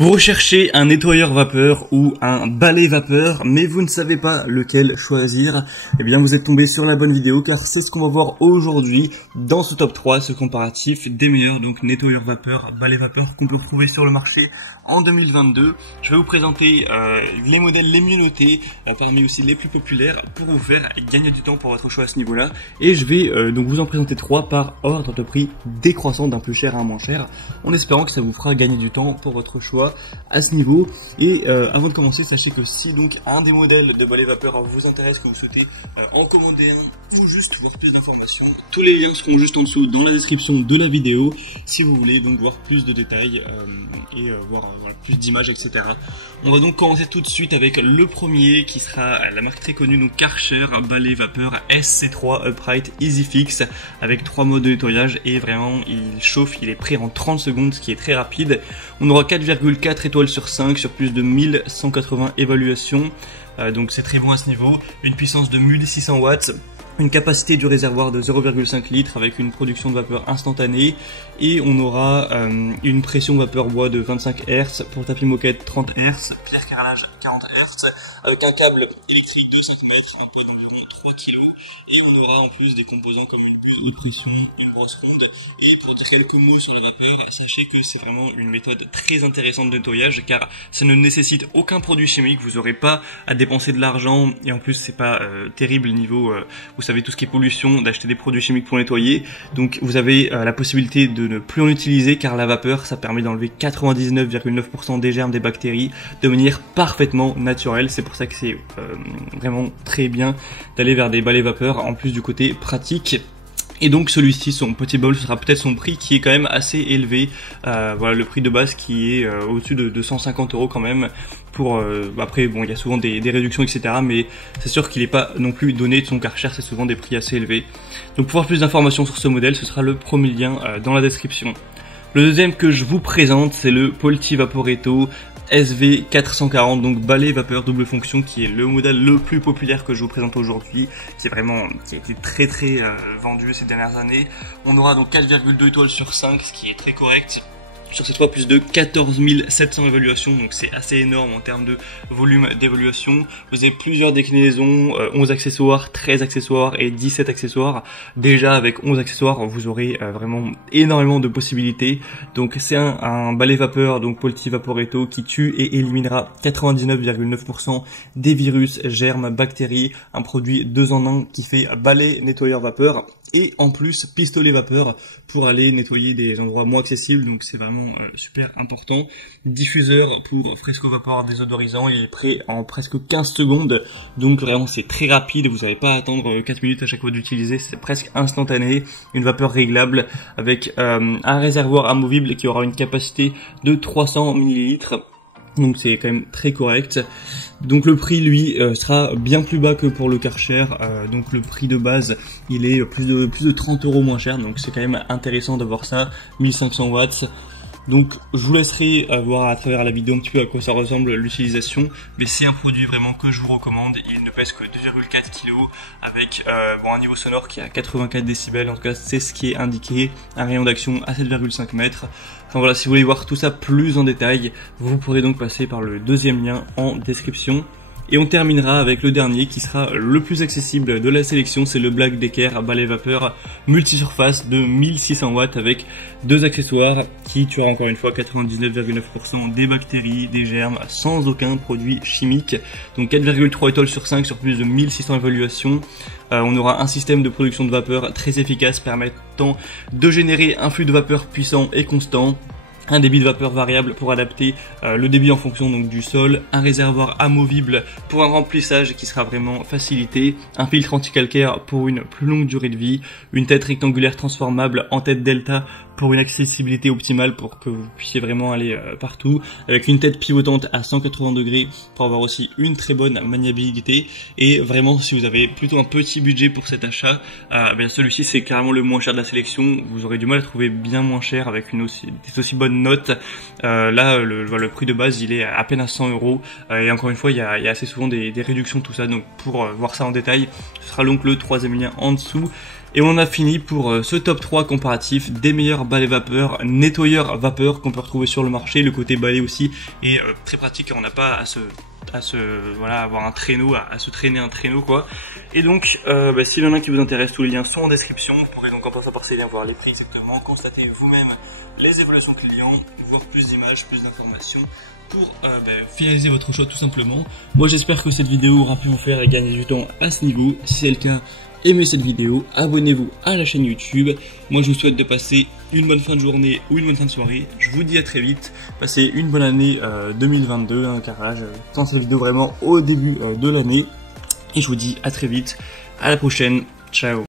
Vous recherchez un nettoyeur vapeur ou un balai vapeur, mais vous ne savez pas lequel choisir, eh bien vous êtes tombé sur la bonne vidéo car c'est ce qu'on va voir aujourd'hui dans ce top 3, ce comparatif des meilleurs donc nettoyeurs vapeur, balai vapeur qu'on peut retrouver sur le marché en 2022. Je vais vous présenter les modèles les mieux notés, parmi aussi les plus populaires pour vous faire gagner du temps pour votre choix à ce niveau-là. Et je vais donc vous en présenter 3 par ordre de prix décroissant d'un plus cher à un moins cher, en espérant que ça vous fera gagner du temps pour votre choix à ce niveau. Et avant de commencer, sachez que si donc un des modèles de balai vapeur vous intéresse, que vous souhaitez en commander un ou juste voir plus d'informations, tous les liens seront juste en dessous dans la description de la vidéo si vous voulez donc voir plus de détails et voir voilà, plus d'images, etc. On va donc commencer tout de suite avec le premier qui sera la marque très connue, donc Karcher balai vapeur SC3 Upright Easy Fix avec 3 modes de nettoyage et vraiment il chauffe, il est prêt en 30 secondes, ce qui est très rapide. On aura 4,4 étoiles sur 5 sur plus de 1180 évaluations, donc c'est très bon à ce niveau. Une puissance de 1600 watts, une capacité du réservoir de 0,5 litres avec une production de vapeur instantanée, et on aura une pression vapeur bois de 25 Hz pour tapis moquette 30 Hz, clair carrelage 40 Hz avec un câble électrique de 5 mètres, un poids d'environ 3 kg, et on aura en plus des composants comme une buse haute pression, une brosse ronde. Et pour dire quelques mots sur la vapeur, sachez que c'est vraiment une méthode très intéressante de nettoyage car ça ne nécessite aucun produit chimique, vous n'aurez pas à dépenser de l'argent, et en plus c'est pas terrible niveau vous savez tout ce qui est pollution d'acheter des produits chimiques pour nettoyer. Donc vous avez la possibilité de ne plus en utiliser car la vapeur ça permet d'enlever 99,9% des germes, des bactéries de manière parfaitement naturelle. C'est pour ça que c'est vraiment très bien d'aller vers des balais vapeur, en plus du côté pratique. Et donc celui-ci, son petit bol, ce sera peut-être son prix qui est quand même assez élevé. Voilà le prix de base qui est au-dessus de 150 € quand même. Pour après bon, il y a souvent des réductions, etc. Mais c'est sûr qu'il n'est pas non plus donné de son Karcher, c'est souvent des prix assez élevés. Donc pour avoir plus d'informations sur ce modèle, ce sera le premier lien dans la description. Le deuxième que je vous présente, c'est le Polti Vaporetto SV440, donc balai vapeur double fonction, qui est le modèle le plus populaire que je vous présente aujourd'hui, qui a été très vendu ces dernières années. On aura donc 4,2 étoiles sur 5, ce qui est très correct. Sur cette fois, plus de 14 700 évaluations, donc c'est assez énorme en termes de volume d'évaluation. Vous avez plusieurs déclinaisons, 11 accessoires, 13 accessoires et 17 accessoires. Déjà avec 11 accessoires, vous aurez vraiment énormément de possibilités. Donc c'est un balai vapeur, donc Polti Vaporetto, qui tue et éliminera 99,9% des virus, germes, bactéries. Un produit 2 en 1 qui fait balai, nettoyeur vapeur, et en plus pistolet vapeur pour aller nettoyer des endroits moins accessibles, donc c'est vraiment super important. Diffuseur pour fresco vapeur désodorisant, il est prêt en presque 15 secondes, donc vraiment c'est très rapide, vous n'avez pas à attendre 4 minutes à chaque fois d'utiliser, c'est presque instantané. Une vapeur réglable avec un réservoir amovible qui aura une capacité de 300 ml, donc c'est quand même très correct. Donc le prix lui sera bien plus bas que pour le Karcher, donc le prix de base il est plus de 30 € moins cher, donc c'est quand même intéressant d'avoir ça, 1500 watts. Donc je vous laisserai voir à travers la vidéo un petit peu à quoi ça ressemble l'utilisation, mais c'est un produit vraiment que je vous recommande. Il ne pèse que 2,4 kg avec bon, un niveau sonore qui est à 84 décibels, en tout cas c'est ce qui est indiqué, un rayon d'action à 7,5 mètres. Enfin voilà, si vous voulez voir tout ça plus en détail, vous pourrez donc passer par le deuxième lien en description. Et on terminera avec le dernier qui sera le plus accessible de la sélection, c'est le Black Decker balai vapeur multisurface de 1600 watts avec 2 accessoires qui tuera encore une fois 99,9% des bactéries, des germes sans aucun produit chimique. Donc 4,3 étoiles sur 5 sur plus de 1600 évaluations. On aura un système de production de vapeur très efficace permettant de générer un flux de vapeur puissant et constant. Un débit de vapeur variable pour adapter le débit en fonction donc du sol, un réservoir amovible pour un remplissage qui sera vraiment facilité, un filtre anti-calcaire pour une plus longue durée de vie, une tête rectangulaire transformable en tête delta pour une accessibilité optimale pour que vous puissiez vraiment aller partout, avec une tête pivotante à 180 degrés pour avoir aussi une très bonne maniabilité. Et vraiment, si vous avez plutôt un petit budget pour cet achat, bien celui-ci c'est clairement le moins cher de la sélection. Vous aurez du mal à trouver bien moins cher avec des aussi bonnes notes. Là le prix de base il est à peine à 100 €, et encore une fois il y a assez souvent des réductions, tout ça. Donc pour voir ça en détail, ce sera donc le troisième lien en dessous. Et on a fini pour ce top 3 comparatif des meilleurs balais vapeur, nettoyeurs vapeur qu'on peut retrouver sur le marché. Le côté balai aussi est très pratique car on n'a pas voilà, avoir un traîneau, à se traîner un traîneau quoi. Et donc s'il y en a un qui vous intéresse, tous les liens sont en description. Vous pourrez donc en passant par ces liens voir les prix exactement, constater vous-même les évaluations clients, voir plus d'images, plus d'informations pour finaliser votre choix tout simplement. Moi j'espère que cette vidéo aura pu vous faire gagner du temps à ce niveau. Si c'est le cas, aimez cette vidéo, abonnez-vous à la chaîne YouTube. Moi je vous souhaite de passer une bonne fin de journée ou une bonne fin de soirée. Je vous dis à très vite. Passez une bonne année 2022 car là je tente cette vidéo vraiment au début de l'année. Et je vous dis à très vite, à la prochaine, ciao.